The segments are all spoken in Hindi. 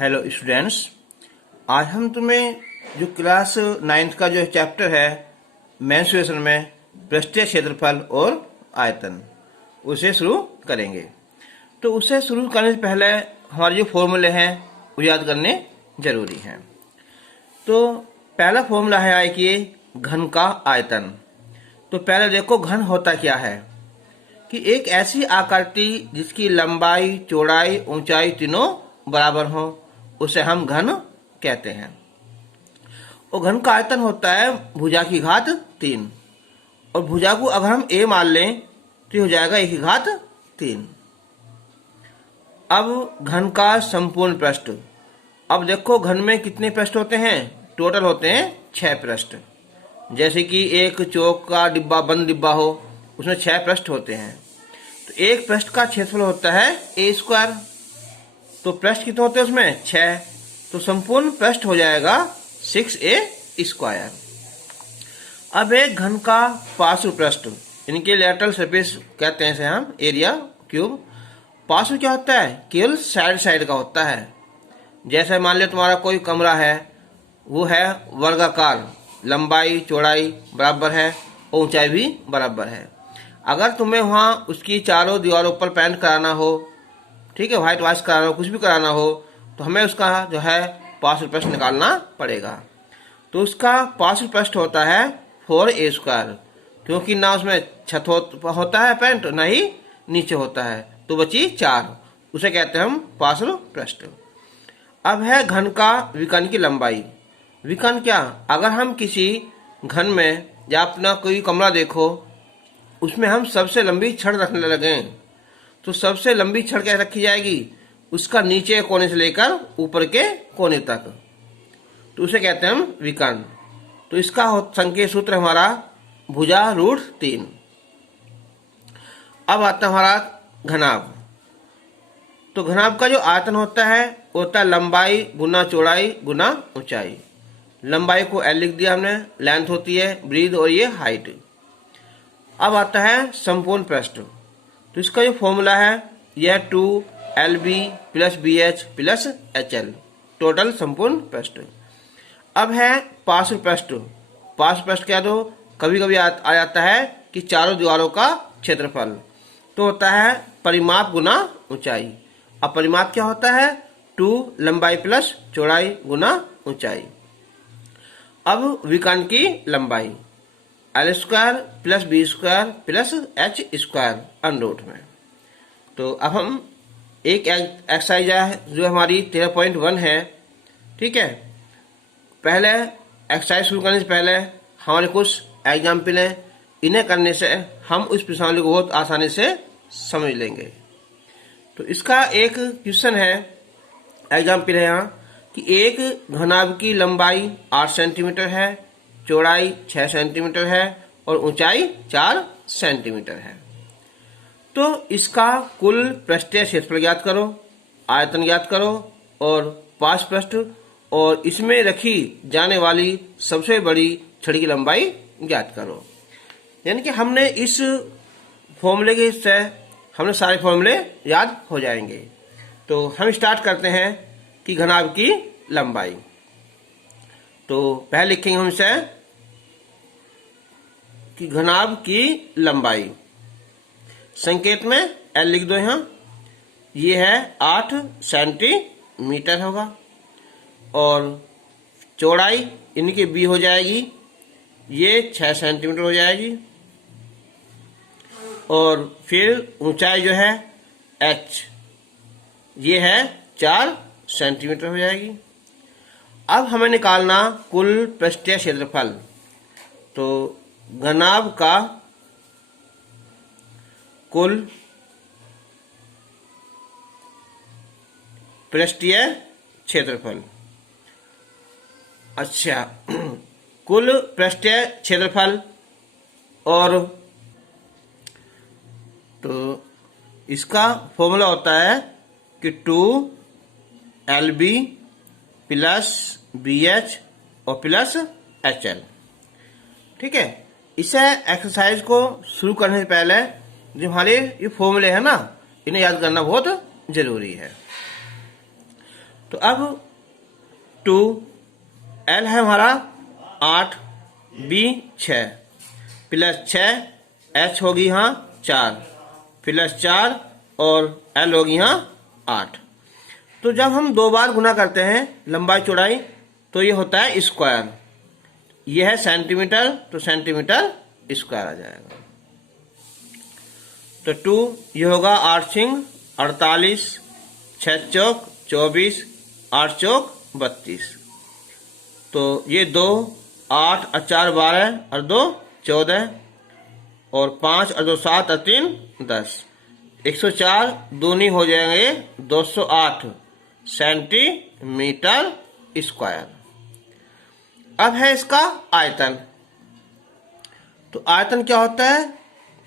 हेलो स्टूडेंट्स, आज हम तुम्हें जो क्लास 9th का जो चैप्टर है मेंस्ट्रुएशन में पृष्ठीय क्षेत्रफल और आयतन, उसे शुरू करेंगे। तो उसे शुरू करने से पहले हमारे जो फॉर्मूले हैं वो याद करने जरूरी हैं। तो पहला फॉर्मूला है कि घन का आयतन। तो पहले देखो घन होता क्या है कि एक ऐसी आकृति जिसकी लंबाई, चौड़ाई, ऊंचाई तीनों बराबर हो, उसे हम घन कहते हैं। और घन का आयतन होता है भुजा की घात 3, और भुजा को अगर हम a मान लें तो ये हो जाएगा a की घात 3। अब घन का संपूर्ण पृष्ठ। अब देखो घन में कितने पृष्ठ होते हैं? टोटल होते हैं 6 पृष्ठ। जैसे कि एक चौक का डिब्बा, बंद डिब्बा हो, उसमें 6 पृष्ठ होते हैं। तो एक पृष्ठ का क्षेत्रफल होता है a²। तो पृष्ठ कितने होते हैं उसमें? 6। तो संपूर्ण पृष्ठ हो जाएगा 6a²। अब एक घन का पार्श्व पृष्ठ, इनके लैटरल सरफेस कहते हैं इसे हम, एरिया क्यूब। पार्श्व क्या होता है? केवल साइड साइड का होता है। जैसे मान लो तुम्हारा कोई कमरा है, वो है वर्गाकार, लंबाई चौड़ाई बराबर है और ऊंचाई भी बराबर है। अगर तुम्हें वहां उसकी चारों दीवारों पर पेंट कराना हो, ठीक है, व्हाइट वॉश कराना हो, कुछ भी कराना हो, तो हमें उसका जो है पार्श्व पृष्ठ निकालना पड़ेगा। तो उसका पार्श्व पृष्ठ होता है 4a², क्योंकि ना उसमें छत होता है पेंट, ना ही नीचे होता है, तो बची 4, उसे कहते हैं हम पार्श्व पृष्ठ। अब है घन का विकर्ण की लंबाई। विकर्ण क्या? अगर हम किसी घन में या अपना कोई कमरा देखो, उसमें हम सबसे लंबी छड़ रखने लगे, तो सबसे लंबी छड़ क्या रखी जाएगी? उसका नीचे कोने से लेकर ऊपर के कोने तक, तो उसे कहते हैं हम विकर्ण। तो इसका संकेत सूत्र हमारा भुजा √3। अब आता है हमारा घनाभ। तो घनाभ का जो आयतन होता है वो होता है लंबाई गुना चौड़ाई गुना ऊंचाई। लंबाई को L लिख दिया हमने, लेंथ होती है ब्रीथ और ये हाइट। अब आता है संपूर्ण पृष्ठ। तो इसका जो फॉर्मूला है यह 2LB + BH + HL, टोटल संपूर्ण पृष्ठ। अब है पार्श्व पृष्ठ। पार्श्व पृष्ठ क्या? तो कभी कभी आ जाता है कि चारों दीवारों का क्षेत्रफल, तो होता है परिमाप गुना ऊंचाई। अब परिमाप क्या होता है? 2 लंबाई प्लस चौड़ाई गुना ऊंचाई। अब विकर्ण की लंबाई L² + B² + H² √ में। तो अब हम एक एक्सरसाइज है जो हमारी 13.1 है, ठीक है। पहले एक्सरसाइज शुरू करने से पहले हमारे कुछ एग्जाम्पल हैं, इन्हें करने से हम उस प्रश्नावली को बहुत आसानी से समझ लेंगे। तो इसका एक क्वेश्चन है, एग्जाम्पल है यहाँ कि एक घनाभ की लंबाई 8 सेंटीमीटर है, चौड़ाई 6 सेंटीमीटर है और ऊंचाई 4 सेंटीमीटर है। तो इसका कुल पृष्ठीय क्षेत्रफल ज्ञात करो, आयतन ज्ञात करो और पार्श्व पृष्ठ और इसमें रखी जाने वाली सबसे बड़ी छड़ की लंबाई ज्ञात करो। यानी कि हमने इस फॉर्मूले के से हमने सारे फॉर्मूले याद हो जाएंगे। तो हम स्टार्ट करते हैं कि घनाभ की लंबाई। तो पहले लिखेंगे हम इसे कि घनाभ की लंबाई, संकेत में L लिख दो यहाँ। ये है 8 सेंटीमीटर होगा और चौड़ाई इनकी B हो जाएगी, ये 6 सेंटीमीटर हो जाएगी, और फिर ऊंचाई जो है H, ये है 4 सेंटीमीटर हो जाएगी। अब हमें निकालना कुल पृष्ठीय क्षेत्रफल। तो घनाभ का कुल पृष्ठीय क्षेत्रफल, अच्छा कुल पृष्ठीय क्षेत्रफल, और तो इसका फॉर्मूला होता है कि 2LB + BH और +HL, ठीक है। इसे एक्सरसाइज को शुरू करने से पहले जो हमारे ये फॉर्मूले हैं ना, इन्हें याद करना बहुत जरूरी है। तो अब 2, L है हमारा 8, B 6 प्लस 6, H होगी यहाँ 4 प्लस 4 और L होगी यहाँ 8। तो जब हम 2 बार गुना करते हैं लंबाई चौड़ाई तो ये होता है स्क्वायर। यह है सेंटीमीटर, तो सेंटीमीटर स्क्वायर आ जाएगा। तो 2 ये होगा 8 सिंग 48, 6 चौक 24, 8 चौक 32। तो ये 2, 8 और 4 12 और 2 14 और 5 और 2 7 और 3 10। 104 दूनी हो जाएंगे 208 सेंटीमीटर स्क्वायर। अब है इसका आयतन। तो आयतन क्या होता है?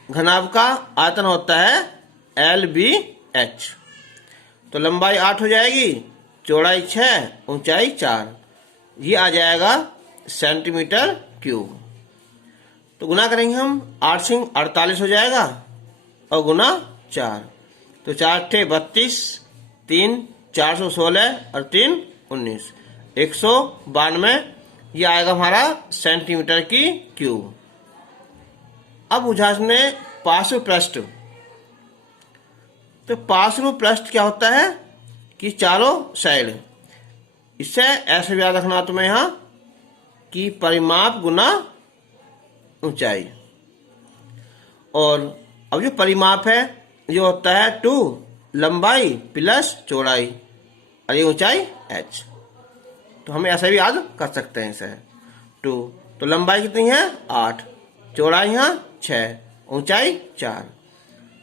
घनाभ का आयतन होता है LBH। तो लंबाई 8 हो जाएगी, चौड़ाई 6, ऊंचाई 4, ये आ जाएगा सेंटीमीटर क्यूब। तो गुना करेंगे हम, 8 सिंग 48 हो जाएगा और गुना 4, तो 4 ठे 32, 3 416 और 3 19, 192 ये आएगा हमारा सेंटीमीटर की क्यूब। अब बुझाने पार्श्व पृष्ठ। तो पार्श्व पृष्ठ क्या होता है कि चारों साइड, इससे ऐसे याद रखना तुम्हें यहाँ कि परिमाप गुना ऊंचाई। और अब जो परिमाप है ये होता है 2 लंबाई प्लस चौड़ाई और ये ऊंचाई h। तो हमें ऐसा भी याद कर सकते हैं इसे 2। तो लंबाई कितनी है 8, चौड़ाई यहाँ 6, ऊंचाई 4,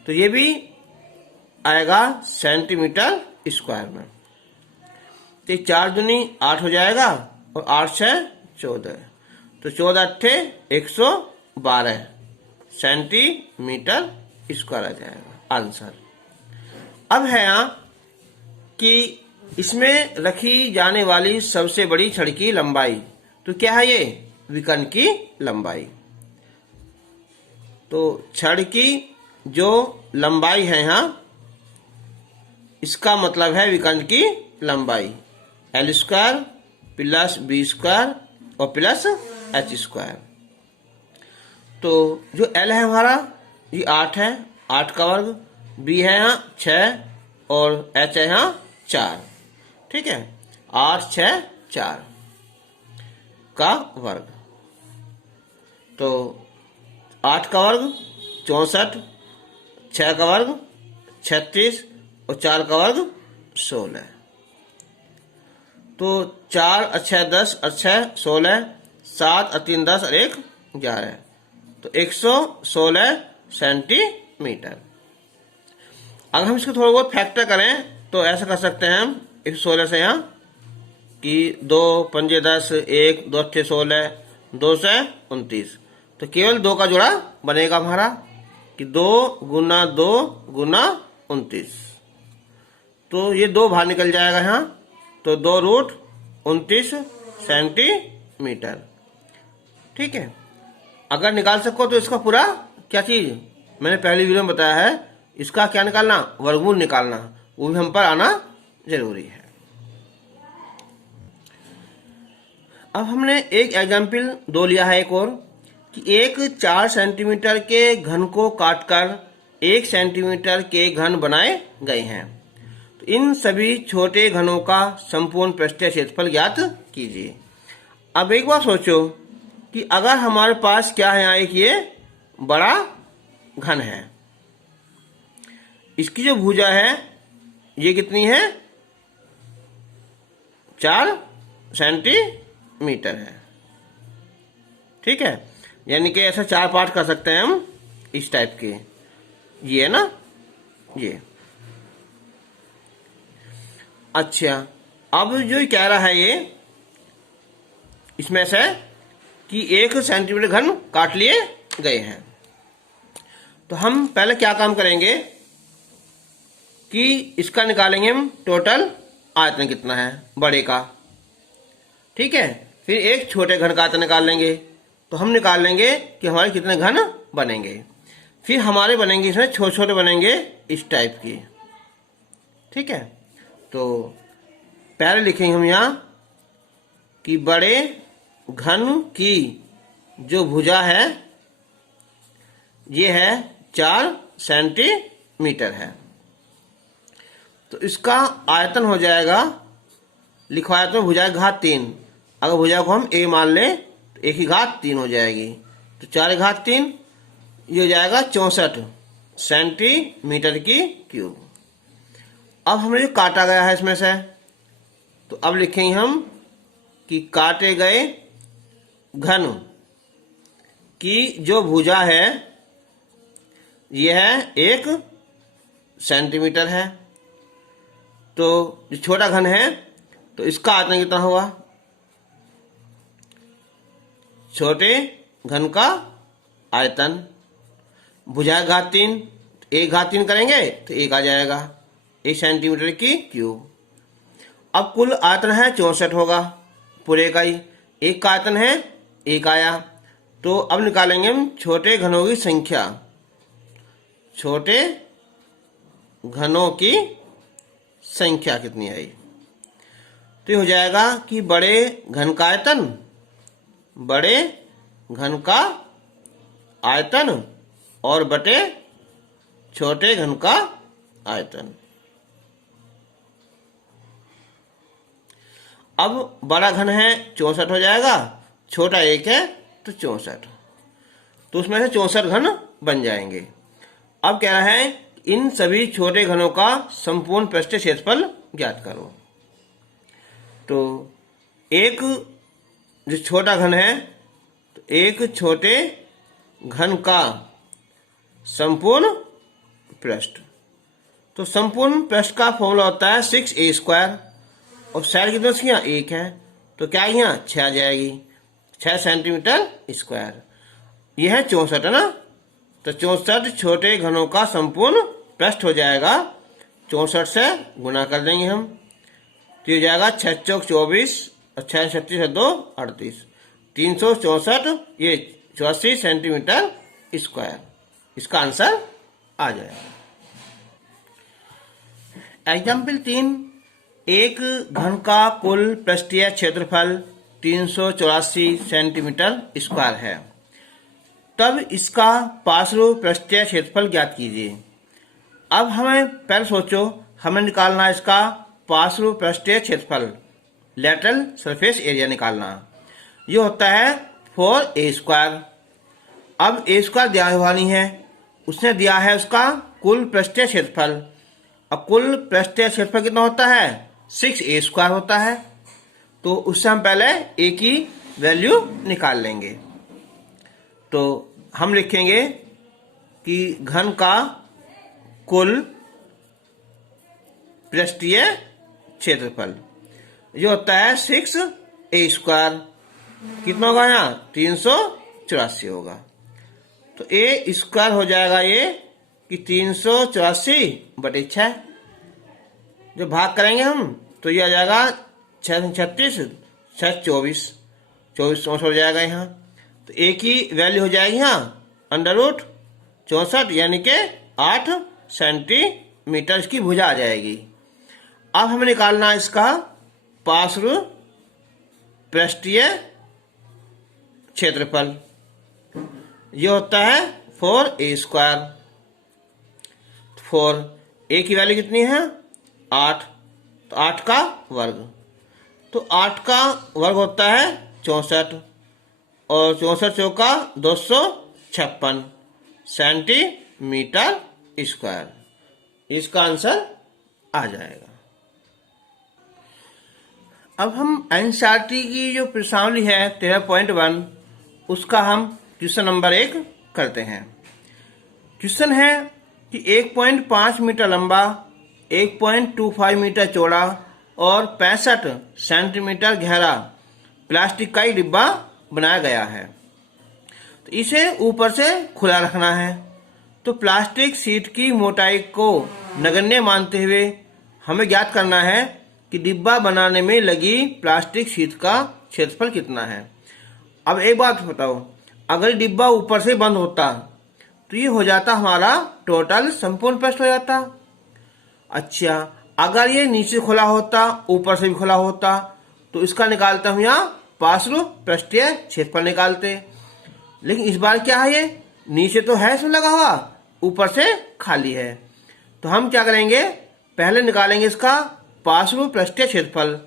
तो ये भी आएगा सेंटीमीटर स्क्वायर में। तो 4 दूनी 8 हो जाएगा और 8 6 14, तो 14 अट्ठे 112 सेंटीमीटर स्क्वायर आ जाएगा आंसर। अब है यहाँ कि इसमें रखी जाने वाली सबसे बड़ी छड़ की लंबाई। तो क्या है ये? विकर्ण की लंबाई। तो छड़ की जो लंबाई है यहाँ, इसका मतलब है विकर्ण की लंबाई L square plus B square और प्लस H स्क्वायर। तो जो L है हमारा ये 8 है, 8 का वर्ग, B है यहाँ 6 और H है यहाँ 4। ठीक है, 8 6 4 का वर्ग। तो 8 का वर्ग 64, 6 का वर्ग 36 और 4 का वर्ग 16। तो 4 और 6 10 और 6 16, 7 और 3 10 और 1 11, तो 116 सेंटीमीटर। अगर हम इसको थोड़ा बहुत फैक्टर करें तो ऐसा कर सकते हैं हम 116 से यहाँ कि 2 पंजे 10, 1 2 अट्ठे 16, 2 से 29, तो केवल 2 का जोड़ा बनेगा हमारा कि 2 गुना 2 गुना 29। तो ये 2 बाहर निकल जाएगा यहाँ, तो 2 रूट 29 सेंटीमीटर। ठीक है, अगर निकाल सको तो इसका पूरा क्या चीज मैंने पहली वीडियो में बताया है, इसका क्या निकालना, वर्गमूल निकालना, वो भी हम पर आना जरूरी है। अब हमने एक एग्जाम्पल 2 लिया है एक और, कि एक 4 सेंटीमीटर के घन को काटकर 1 सेंटीमीटर के घन बनाए गए हैं। तो इन सभी छोटे घनों का संपूर्ण पृष्ठीय क्षेत्रफल ज्ञात कीजिए। अब एक बार सोचो कि अगर हमारे पास क्या है, यहाँ एक ये बड़ा घन है, इसकी जो भुजा है ये कितनी है, 4 सेंटीमीटर है। ठीक है, यानी कि ऐसा 4 पार्ट कर सकते हैं हम इस टाइप के, ये है ना ये। अच्छा, अब जो कह रहा है ये इसमें से कि 1 सेंटीमीटर घन काट लिए गए हैं। तो हम पहले क्या काम करेंगे कि इसका निकालेंगे हम टोटल आयतन कितना है बड़े का। ठीक है, फिर एक छोटे घन का आयतन निकाल लेंगे, तो हम निकाल लेंगे कि हमारे कितने घन बनेंगे। फिर हमारे बनेंगे इसमें छोटे छोटे बनेंगे इस टाइप की। ठीक है, तो पहले लिखेंगे हम यहाँ कि बड़े घन की जो भुजा है ये है 4 सेंटीमीटर है। तो इसका आयतन हो जाएगा, लिखवाया तो भुजा घात 3। अगर भुजा को हम a मान लें तो 1 की घात 3 हो जाएगी। तो 4 की घात 3 ये हो जाएगा 64 सेंटीमीटर की क्यूब। अब हमें जो काटा गया है इसमें से, तो अब लिखेंगे हम कि काटे गए घन की जो भुजा है यह 1 सेंटीमीटर है। तो जो छोटा घन है तो इसका आयतन कितना हुआ, छोटे घन का आयतन, भुजा घात 3, 1 घात 3 करेंगे तो 1 आ जाएगा, 1 सेंटीमीटर की क्यूब। अब कुल आयतन है 64 होगा पूरे का ही, 1 का आयतन है 1 आया। तो अब निकालेंगे हम छोटे घनों की संख्या, छोटे घनों की संख्या कितनी आई। तो ये हो जाएगा कि बड़े घन का आयतन, बड़े घन का आयतन और बटे छोटे घन का आयतन। अब बड़ा घन है 64 हो जाएगा, छोटा 1 है तो 64, तो उसमें से 64 घन बन जाएंगे। अब कह रहा है इन सभी छोटे घनों का संपूर्ण पृष्ठीय क्षेत्रफल ज्ञात करो। तो एक जो छोटा घन है तो एक छोटे घन का संपूर्ण पृष्ठ, तो संपूर्ण पृष्ठ का फॉर्मूला होता है 6a² और साइड कितनी उसकी यहाँ 1 है, तो क्या यहाँ 6 आ जाएगी, 6 सेंटीमीटर स्क्वायर। यह है 64 है ना, तो 64 छोटे घनों का संपूर्ण पृष्ठ हो जाएगा। 64 से गुना कर देंगे हम, तो ये जाएगा 6 चौक 24 और 6 36 2 38, 364 ये 84 सेंटीमीटर स्क्वायर। इसका आंसर आ जाएगा। एग्जाम्पल 3, एक घन का कुल पृष्ठीय क्षेत्रफल 384 सेंटीमीटर स्क्वायर है, तब इसका पार्श्व पृष्ठीय क्षेत्रफल ज्ञात कीजिए। अब हमें पहले सोचो, हमें निकालना है इसका पार्श्व पृष्ठीय क्षेत्रफल, लैटरल सरफेस एरिया निकालना। ये होता है 4a²। अब a² दिया हुआ नहीं है, उसने दिया है उसका कुल पृष्ठीय क्षेत्रफल। अब कुल पृष्ठीय क्षेत्रफल कितना होता है, 6a² होता है। तो उससे हम पहले a की वैल्यू निकाल लेंगे। तो हम लिखेंगे कि घन का कुल पृष्ठीय क्षेत्रफल ये होता है 6a²। कितना होगा यहाँ 384 होगा। तो a² हो जाएगा ये कि 384 बटे 6। जो भाग करेंगे हम तो ये आ जाएगा 6 36 6 24 24 हो जाएगा यहाँ। तो a की वैल्यू हो जाएगी यहाँ √64 यानी कि 8 सेंटीमीटर की भुजा आ जाएगी। अब हमें निकालना है इसका पार्श्व पृष्ठीय क्षेत्रफल, ये होता है 4a²। 4 a की वैल्यू कितनी है 8, तो 8 का वर्ग, तो 8 का वर्ग होता है 64 और 64 चौका 256 सेंटीमीटर स्क्वायर। इसका आंसर आ जाएगा। अब हम एनसीईआरटी की जो प्रश्नावली है 13.1 उसका हम क्वेश्चन नंबर 1 करते हैं। क्वेश्चन है कि 1.5 मीटर लंबा, 1.25 मीटर चौड़ा और 65 सेंटीमीटर गहरा प्लास्टिक का ही डिब्बा बनाया गया है। तो इसे ऊपर से खुला रखना है। तो प्लास्टिक शीट की मोटाई को नगण्य मानते हुए हमें ज्ञात करना है कि डिब्बा बनाने में लगी प्लास्टिक शीट का क्षेत्रफल कितना है। अब एक बात बताओ, अगर डिब्बा ऊपर से बंद होता तो ये हो जाता हमारा टोटल संपूर्ण पृष्ठ हो जाता। अच्छा, अगर ये नीचे खुला होता, ऊपर से भी खुला होता, तो इसका निकालते हम यहाँ पार्श्व पृष्ठीय क्षेत्रफल निकालते। लेकिन इस बार क्या है, ये नीचे तो है इसमें लगा हुआ, ऊपर से खाली है। तो हम क्या करेंगे, पहले निकालेंगे इसका पार्श्व पृष्ठीय क्षेत्रफल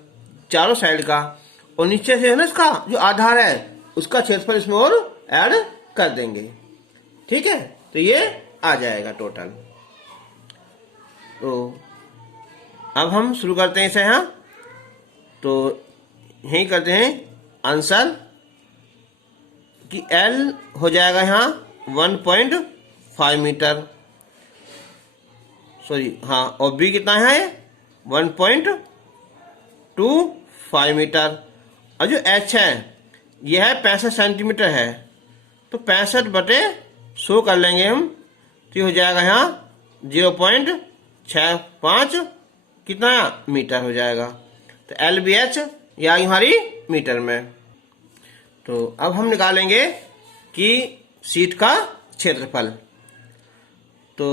चारों साइड का, और नीचे से है ना इसका जो आधार है उसका क्षेत्रफल इसमें और ऐड कर देंगे। ठीक है, तो ये आ जाएगा टोटल। तो अब हम शुरू करते हैं इसे। यहाँ तो यही करते हैं आंसर कि L हो जाएगा यहाँ 1.5 मीटर, सॉरी हाँ, और B कितना है 1.25 मीटर, और जो H है यह है 65 सेंटीमीटर है, तो 65/100 कर लेंगे हम, तो हो जाएगा यहाँ 0.65 कितना मीटर हो जाएगा। तो LBH ये आ गई हमारी मीटर में। तो अब हम निकालेंगे कि सीट का क्षेत्रफल। तो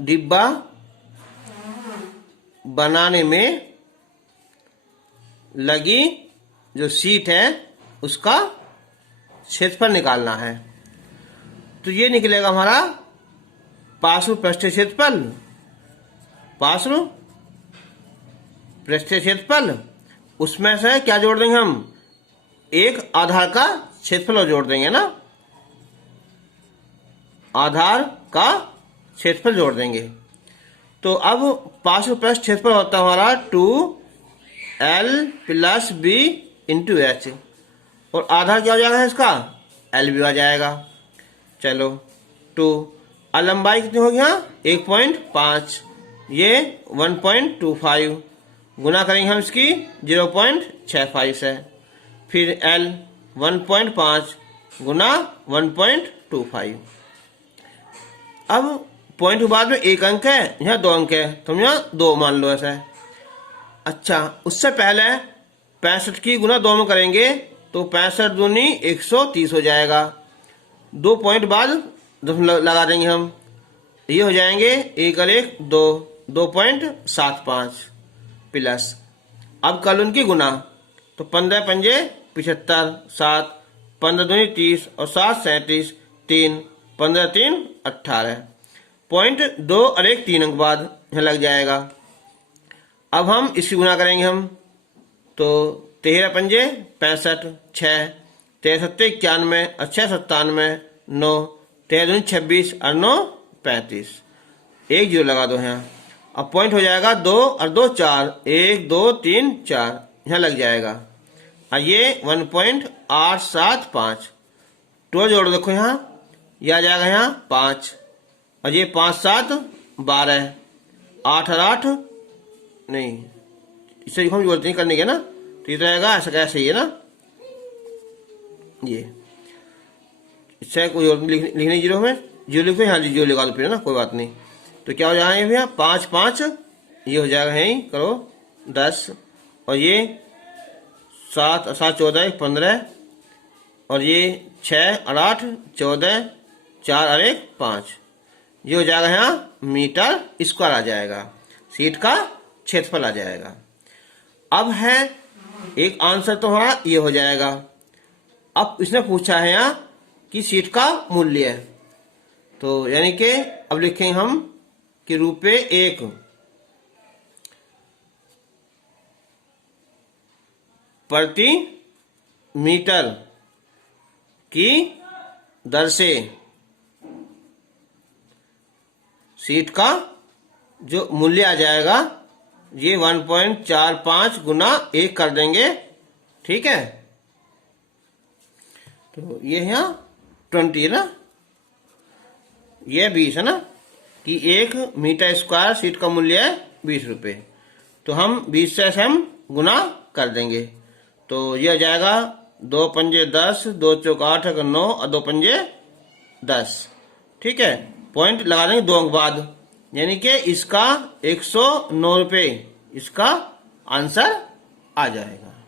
डिब्बा बनाने में लगी जो सीट है उसका क्षेत्रफल निकालना है। तो ये निकलेगा हमारा पार्श्व पृष्ठीय क्षेत्रफल, पार्श्व पृष्ठीय क्षेत्रफल, उसमें से क्या जोड़ देंगे हम, एक आधार का क्षेत्रफल जोड़ देंगे ना, आधार का क्षेत्रफल जोड़ देंगे। तो अब पार्श्व पृष्ठ क्षेत्रफल होता है हमारा 2L + B × H, और आधार क्या हो जाएगा इसका, LB आ जाएगा। चलो 2, और लंबाई कितनी होगी यहाँ 1.5, ये 1.25, गुना करेंगे हम इसकी 0.65 से, फिर L 1.5 गुना 1.25। अब पॉइंट के बाद में एक अंक है, यहाँ 2 अंक है, तो हम यहाँ 2 मान लो ऐसा। अच्छा, उससे पहले 65 की गुना 2 में करेंगे तो 65 दूनी 130 हो जाएगा। 2 पॉइंट बाद लगा देंगे हम, ये हो जाएंगे 1 और 1 2, 2.75 प्लस, अब कर लो उनकी गुना, तो 15 पंजे 75, 7 15 दूनी 30 और 7 37, 3 15 3 18, पॉइंट 2 और 1 3 अंक बाद यहाँ लग जाएगा। अब हम इसकी गुना करेंगे हम, तो 13 पंजे 65, 6 13 7 91 और 6 97, 9 13 दूनी 26 और 9 35, 1 0 लगा दो यहाँ। अब पॉइंट हो जाएगा 2 और 2 4, 1 2 3 4 यहाँ लग जाएगा, और ये 1.875, 2 जोड़ देखो यहाँ, यह आ जाएगा यहाँ 5, और ये 5 7 12, 8 और 8 नहीं, इससे हम जोड़ते नहीं करने के ना, तो ये तो आएगा ऐसा कैसे ही है ना, ये इससे कोई और लिखने जीरो में जीरो लिखो, यहाँ जीरो लगा दो फिर ना, कोई बात नहीं। तो क्या हो जाएगा भैया 5 5, ये हो जाएगा यहीं करो 10, और ये 7 और 7 14 15, और ये 6 और 8 14, 4 और 1 5, ये हो जाएगा यहाँ मीटर स्क्वायर आ जाएगा, सीट का क्षेत्रफल आ जाएगा। अब है एक आंसर तो हमारा ये हो जाएगा। अब इसने पूछा है यहाँ कि सीट का मूल्य है, तो यानी कि अब लिखेंगे हम कि ₹1 प्रति मीटर की दर से सीट का जो मूल्य आ जाएगा ये 1.45 गुना 1 कर देंगे, ठीक है। तो ये यहाँ 20 है ना, ये 20 है ना, कि 1 मीटर स्क्वायर सीट का मूल्य है 20 रुपये, तो हम 20 से हम गुना कर देंगे, तो ये हो जाएगा 2 पंजे 10, 2 चौक 8 और 9 और 2 पंजे 10, ठीक है। पॉइंट लगा देंगे 2 अंक बाद, यानी कि इसका 109 रुपये इसका आंसर आ जाएगा।